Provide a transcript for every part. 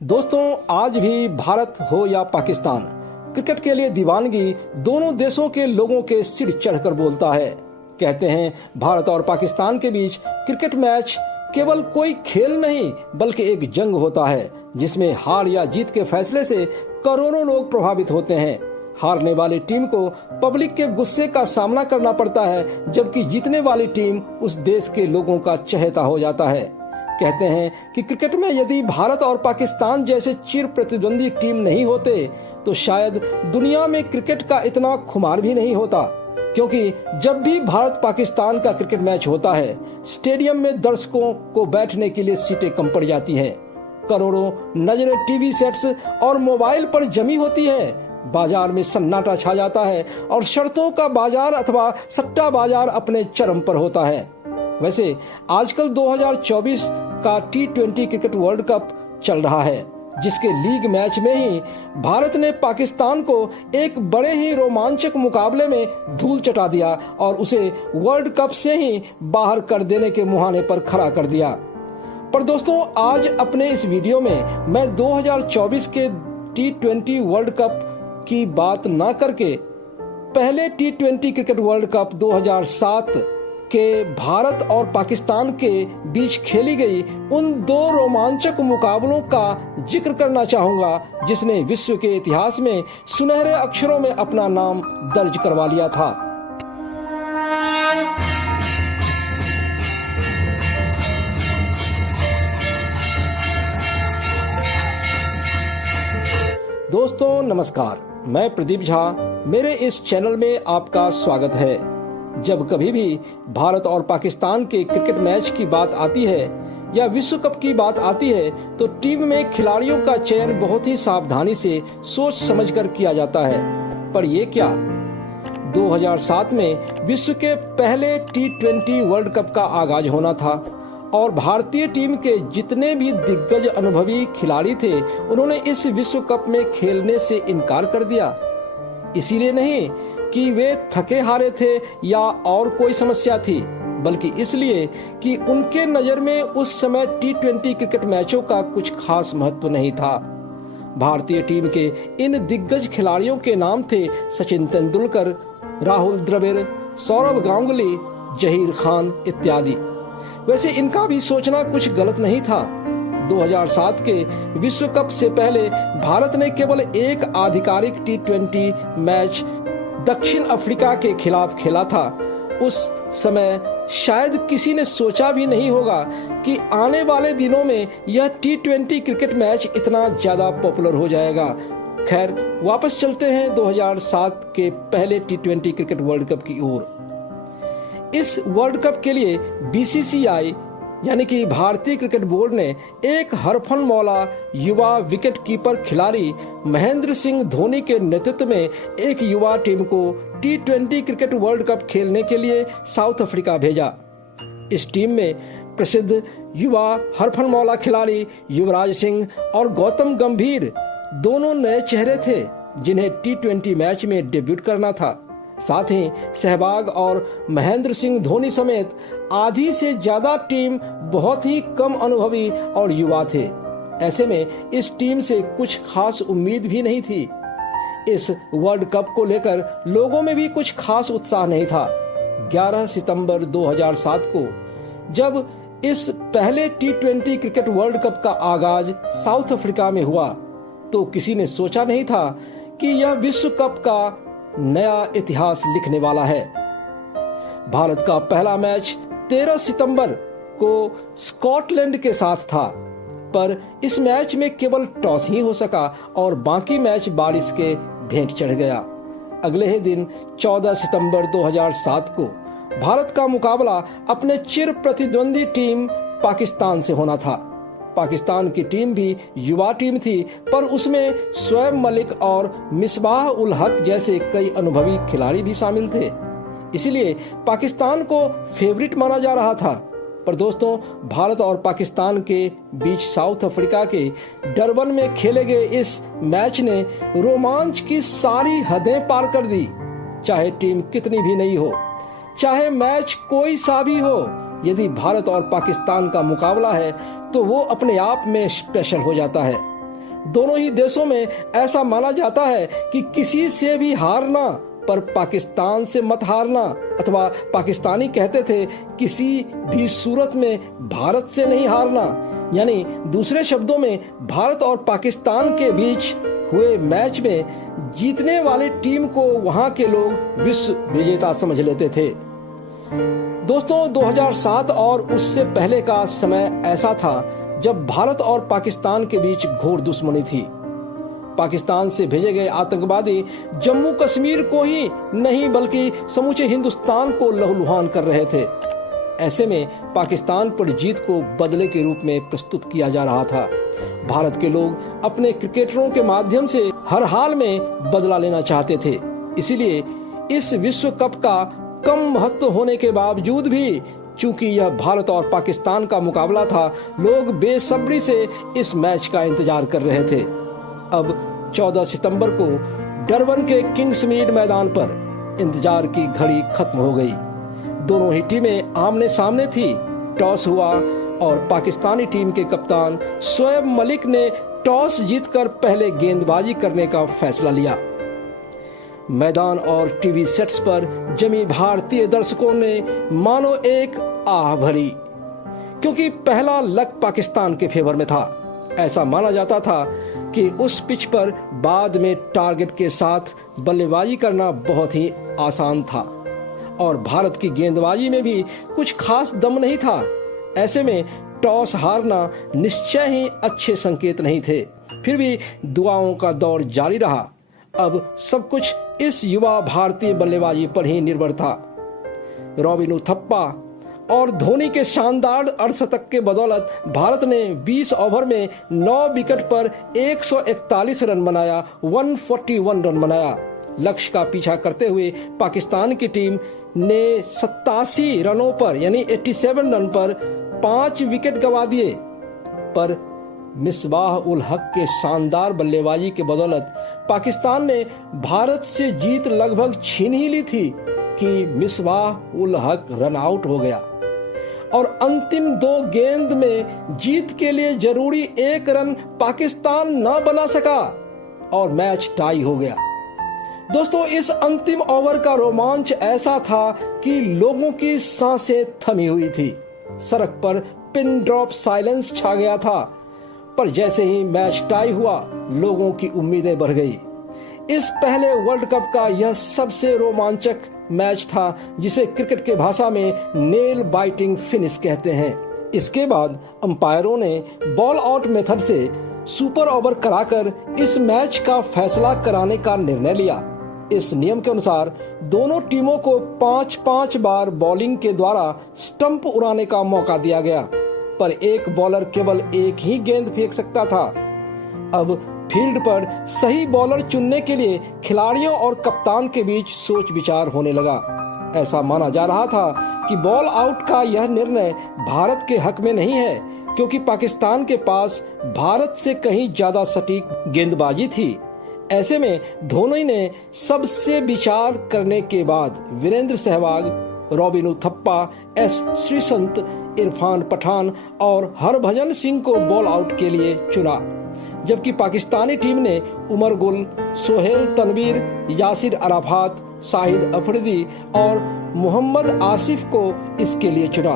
दोस्तों, आज भी भारत हो या पाकिस्तान, क्रिकेट के लिए दीवानगी दोनों देशों के लोगों के सिर चढ़कर बोलता है। कहते हैं भारत और पाकिस्तान के बीच क्रिकेट मैच केवल कोई खेल नहीं बल्कि एक जंग होता है जिसमें हार या जीत के फैसले से करोड़ों लोग प्रभावित होते हैं। हारने वाली टीम को पब्लिक के गुस्से का सामना करना पड़ता है, जबकि जीतने वाली टीम उस देश के लोगों का चहेता हो जाता है। कहते हैं कि क्रिकेट में यदि भारत और पाकिस्तान जैसे चिर प्रतिद्वंदी टीम नहीं होते तो शायद दुनिया में क्रिकेट का इतना खुमार भी नहीं होता, क्योंकि जब भी भारत पाकिस्तान का क्रिकेट मैच होता है स्टेडियम में दर्शकों को बैठने के लिए सीटें कम पड़ जाती हैं। करोड़ों नजरें टीवी सेट्स और मोबाइल पर जमी होती है। बाजार में सन्नाटा छा जाता है और शर्तों का बाजार अथवा सट्टा बाजार अपने चरम पर होता है। वैसे आजकल 2024 का T20 क्रिकेट वर्ल्ड कप चल रहा है, जिसके लीग मैच में ही भारत ने पाकिस्तान को एक बड़े ही रोमांचक मुकाबले में धूल चटा दिया और उसे वर्ल्ड कप से ही बाहर कर देने के मुहाने पर खड़ा कर दिया। पर दोस्तों, आज अपने इस वीडियो में मैं 2024 के T20 वर्ल्ड कप की बात ना करके पहले T20 क्रिकेट वर्ल्ड कप 2007 के भारत और पाकिस्तान के बीच खेली गई उन दो रोमांचक मुकाबलों का जिक्र करना चाहूंगा, जिसने विश्व के इतिहास में सुनहरे अक्षरों में अपना नाम दर्ज करवा लिया था। दोस्तों नमस्कार, मैं प्रदीप झा। मेरे इस चैनल में आपका स्वागत है। जब कभी भी भारत और पाकिस्तान के क्रिकेट मैच की बात आती है या विश्व कप की बात आती है तो टीम में खिलाड़ियों का चयन बहुत ही सावधानी से सोच समझकर किया जाता है। पर ये क्या, 2007 में विश्व के पहले T20 वर्ल्ड कप का आगाज होना था और भारतीय टीम के जितने भी दिग्गज अनुभवी खिलाड़ी थे उन्होंने इस विश्व कप में खेलने से इनकार कर दिया। इसीलिए नहीं कि वे थके हारे थे या और कोई समस्या थी, बल्कि इसलिए कि उनके नजर में उस समय T20 क्रिकेट मैचों का कुछ खास महत्व नहीं था। भारतीय टीम के इन दिग्गज खिलाड़ियों के नाम थे सचिन तेंदुलकर, राहुल द्रविड़, सौरव गांगुली, जहीर खान इत्यादि। वैसे इनका भी सोचना कुछ गलत नहीं था। 2007 के विश्व कप से पहले भारत ने केवल एक आधिकारिक T20 मैच दक्षिण अफ्रीका के खिलाफ खेला था। उस समय शायद किसी ने सोचा भी नहीं होगा कि आने वाले दिनों में यह T20 क्रिकेट मैच इतना ज्यादा पॉपुलर हो जाएगा। खैर, वापस चलते हैं 2007 के पहले T20 क्रिकेट वर्ल्ड कप की ओर। इस वर्ल्ड कप के लिए BCCI यानी कि भारतीय क्रिकेट बोर्ड ने एक हरफन मौला युवा विकेट कीपर खिलाड़ी महेंद्र सिंह धोनी के नेतृत्व में एक युवा टीम को T20 क्रिकेट वर्ल्ड कप खेलने के लिए साउथ अफ्रीका भेजा। इस टीम में प्रसिद्ध युवा हरफन मौला खिलाड़ी युवराज सिंह और गौतम गंभीर दोनों नए चेहरे थे जिन्हें T20 मैच में डेब्यूट करना था। साथ ही सहवाग और महेंद्र सिंह धोनी समेत आधी से ज्यादा टीम बहुत ही कम अनुभवी और युवा थे। ऐसे में इस टीम से कुछ खास उम्मीद भी नहीं थी। इस वर्ल्ड कप को लेकर लोगों में भी कुछ खास उत्साह नहीं था। 11 सितंबर 2007 को जब इस पहले T20 क्रिकेट वर्ल्ड कप का आगाज साउथ अफ्रीका में हुआ तो किसी ने सोचा नहीं था कि यह विश्व कप का नया इतिहास लिखने वाला है। भारत का पहला मैच 13 सितंबर को स्कॉटलैंड के साथ था, पर इस मैच में केवल टॉस ही हो सका और बाकी मैच बारिश के भेंट चढ़ गया। अगले ही दिन 14 सितंबर 2007 को भारत का मुकाबला अपने चिर प्रतिद्वंदी टीम पाकिस्तान से होना था। पाकिस्तान की टीम भी युवा टीम थी, पर उसमें शोएब मलिक और मिसबाह उल हक जैसे कई अनुभवी खिलाड़ी भी शामिल थे। इसीलिए पाकिस्तान को फेवरेट माना जा रहा था। पर दोस्तों, भारत और पाकिस्तान के बीच साउथ अफ्रीका के डरबन में खेले गए इस मैच ने रोमांच की सारी हदें पार कर दी। चाहे टीम कितनी भी नहीं हो, चाहे मैच कोई सा भी हो, यदि भारत और पाकिस्तान का मुकाबला है तो वो अपने आप में स्पेशल हो जाता है। दोनों ही देशों में ऐसा माना जाता है कि किसी से भी हारना, पर पाकिस्तान से मत हारना, अथवा पाकिस्तानी कहते थे किसी भी सूरत में भारत से नहीं हारना। यानी दूसरे शब्दों में भारत और पाकिस्तान के बीच हुए मैच में जीतने वाली टीम को वहां के लोग विश्व विजेता समझ लेते थे। दोस्तों, 2007 और उससे पहले का समय ऐसा था जब भारत और पाकिस्तान के बीच घोर दुश्मनी थी। पाकिस्तान से भेजे गए आतंकवादी जम्मू कश्मीर को ही नहीं बल्कि समूचे हिंदुस्तान को लहूलुहान कर रहे थे। ऐसे में पाकिस्तान पर जीत को बदले के रूप में प्रस्तुत किया जा रहा था। भारत के लोग अपने क्रिकेटरों के माध्यम से हर हाल में बदला लेना चाहते थे। इसीलिए इस विश्व कप का कम महत्व होने के बावजूद भी, चूंकि यह भारत और पाकिस्तान का मुकाबला था, लोग बेसब्री से इस मैच का इंतजार कर रहे थे। अब 14 सितंबर को डरबन के किंग्समीड मैदान पर इंतजार की घड़ी खत्म हो गई। दोनों ही टीमें आमने सामने थी। टॉस हुआ और पाकिस्तानी टीम के कप्तान शोएब मलिक ने टॉस जीतकर पहले गेंदबाजी करने का फैसला लिया। मैदान और टीवी सेट्स पर जमी भारतीय दर्शकों ने मानो एक आह भरी, क्योंकि पहला लक पाकिस्तान के फेवर में था। ऐसा माना जाता था कि उस पिच पर बाद में टारगेट के साथ बल्लेबाजी करना बहुत ही आसान था और भारत की गेंदबाजी में भी कुछ खास दम नहीं था। ऐसे में टॉस हारना निश्चय ही अच्छे संकेत नहीं थे। फिर भी दुआओं का दौर जारी रहा। अब सब कुछ इस युवा भारतीय बल्लेबाजी पर ही निर्भर था। रॉबिन उथप्पा और धोनी के शानदार अर्धशतक के बदौलत भारत ने 20 ओवर में 9 विकेट पर 141 रन बनाया, 141 रन बनाया। लक्ष्य का पीछा करते हुए पाकिस्तान की टीम ने 87 रनों पर यानी 87 रन पर 5 विकेट गंवा दिए। पर मिसबाह उल हक के शानदार बल्लेबाजी के बदौलत पाकिस्तान ने भारत से जीत लगभग छीन ही ली थी कि मिसबाह उल हक रन आउट हो गया और अंतिम 2 गेंद में जीत के लिए जरूरी 1 रन पाकिस्तान न बना सका और मैच टाई हो गया। दोस्तों, इस अंतिम ओवर का रोमांच ऐसा था कि लोगों की सांसें थमी हुई थी। सड़क पर पिन ड्रॉप साइलेंस छा गया था। पर जैसे ही मैच टाई हुआ, लोगों की उम्मीदें बढ़ गई। इस पहले वर्ल्ड कप का यह सबसे रोमांचक मैच था जिसे क्रिकेट के भाषा में नेल बाइटिंग फिनिश कहते हैं। इसके बाद अंपायरों ने बॉल आउट मेथड से सुपर ओवर कराकर इस मैच का फैसला कराने का निर्णय लिया। इस नियम के अनुसार दोनों टीमों को 5-5 बार बॉलिंग के द्वारा स्टंप उड़ाने का मौका दिया गया, पर एक बॉलर केवल एक ही गेंद फेंक सकता था। अब फील्ड पर सही बॉलर चुनने के लिए खिलाड़ियों और कप्तान के बीच सोच विचार होने लगा। ऐसा माना जा रहा था कि बॉल आउट का यह निर्णय भारत के हक में नहीं है, क्योंकि पाकिस्तान के पास भारत से कहीं ज्यादा सटीक गेंदबाजी थी। ऐसे में धोनी ने सबसे विचार करने के बाद वीरेंद्र सहवाग, रॉबिन उथप्पा, एस श्रीसंत, इरफान पठान और हरभजन सिंह को बॉल आउट के लिए चुना, जबकि पाकिस्तानी टीम ने उमर गुल, सोहेल तनवीर, यासिर अराफात, शाहिद अफरीदी और मोहम्मद आसिफ को इसके लिए चुना।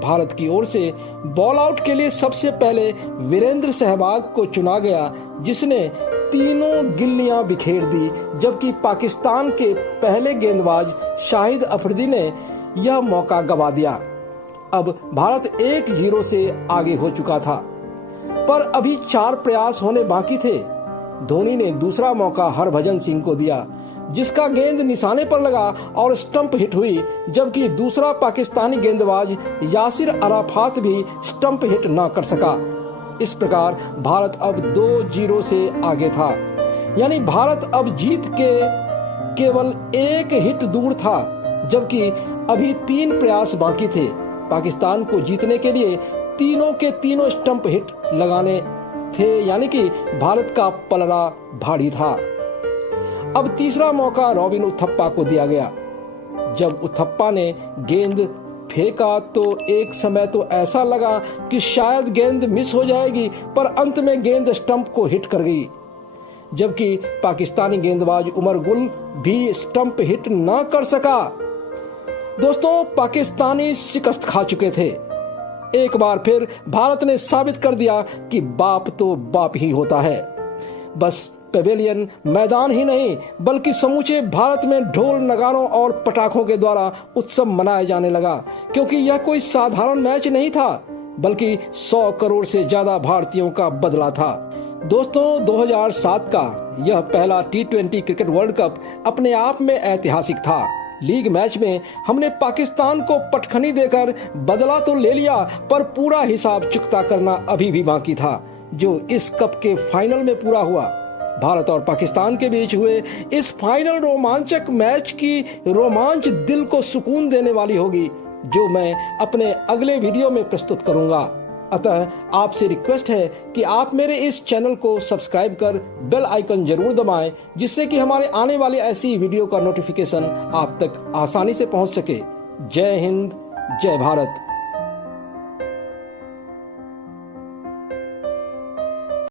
भारत की ओर से बॉल आउट के लिए सबसे पहले वीरेंद्र सहवाग को चुना गया, जिसने तीनों गिल्लियां बिखेर दी, जबकि पाकिस्तान के पहले गेंदबाज शाहिद अफरीदी ने यह मौका गंवा दिया। अब भारत 1-0 से आगे हो चुका था, पर अभी 4 प्रयास होने बाकी थे। धोनी ने दूसरा मौका हरभजन सिंह को दिया, जिसका गेंद निशाने पर लगा और स्टंप हिट हुई, जबकि दूसरा पाकिस्तानी गेंदबाज यासिर अराफात भी स्टंप हिट न कर सका। इस प्रकार भारत अब 2-0 से आगे था, यानी भारत अब जीत के केवल 1 हिट दूर था, जबकि अभी 3 प्रयास बाकी थे। पाकिस्तान को जीतने के लिए तीनों के तीनों स्टंप हिट लगाने थे, यानी कि भारत का पलड़ा भारी था। अब तीसरा मौका रॉबिन उथप्पा को दिया गया। जब उथप्पा ने गेंद फेंका तो एक समय तो ऐसा लगा कि शायद गेंद मिस हो जाएगी, पर अंत में गेंद स्टंप को हिट कर गई, जबकि पाकिस्तानी गेंदबाज उमर गुल भी स्टंप हिट न कर सका। दोस्तों, पाकिस्तानी शिकस्त खा चुके थे। एक बार फिर भारत ने साबित कर दिया कि बाप तो बाप ही होता है। बस पेवेलियन मैदान ही नहीं बल्कि समूचे भारत में ढोल नगारों और पटाखों के द्वारा उत्सव मनाया जाने लगा, क्योंकि यह कोई साधारण मैच नहीं था बल्कि 100 करोड़ से ज्यादा भारतीयों का बदला था। दोस्तों, 2007 का यह पहला T20 क्रिकेट वर्ल्ड कप अपने आप में ऐतिहासिक था। लीग मैच में हमने पाकिस्तान को पटखनी देकर बदला तो ले लिया, पर पूरा हिसाब चुकता करना अभी भी बाकी था, जो इस कप के फाइनल में पूरा हुआ। भारत और पाकिस्तान के बीच हुए इस फाइनल रोमांचक मैच की रोमांच दिल को सुकून देने वाली होगी, जो मैं अपने अगले वीडियो में प्रस्तुत करूंगा। अतः आपसे रिक्वेस्ट है कि आप मेरे इस चैनल को सब्सक्राइब कर बेल आइकन जरूर दबाएं, जिससे कि हमारे आने वाले ऐसी वीडियो का नोटिफिकेशन आप तक आसानी से पहुंच सके। जय हिंद, जय भारत।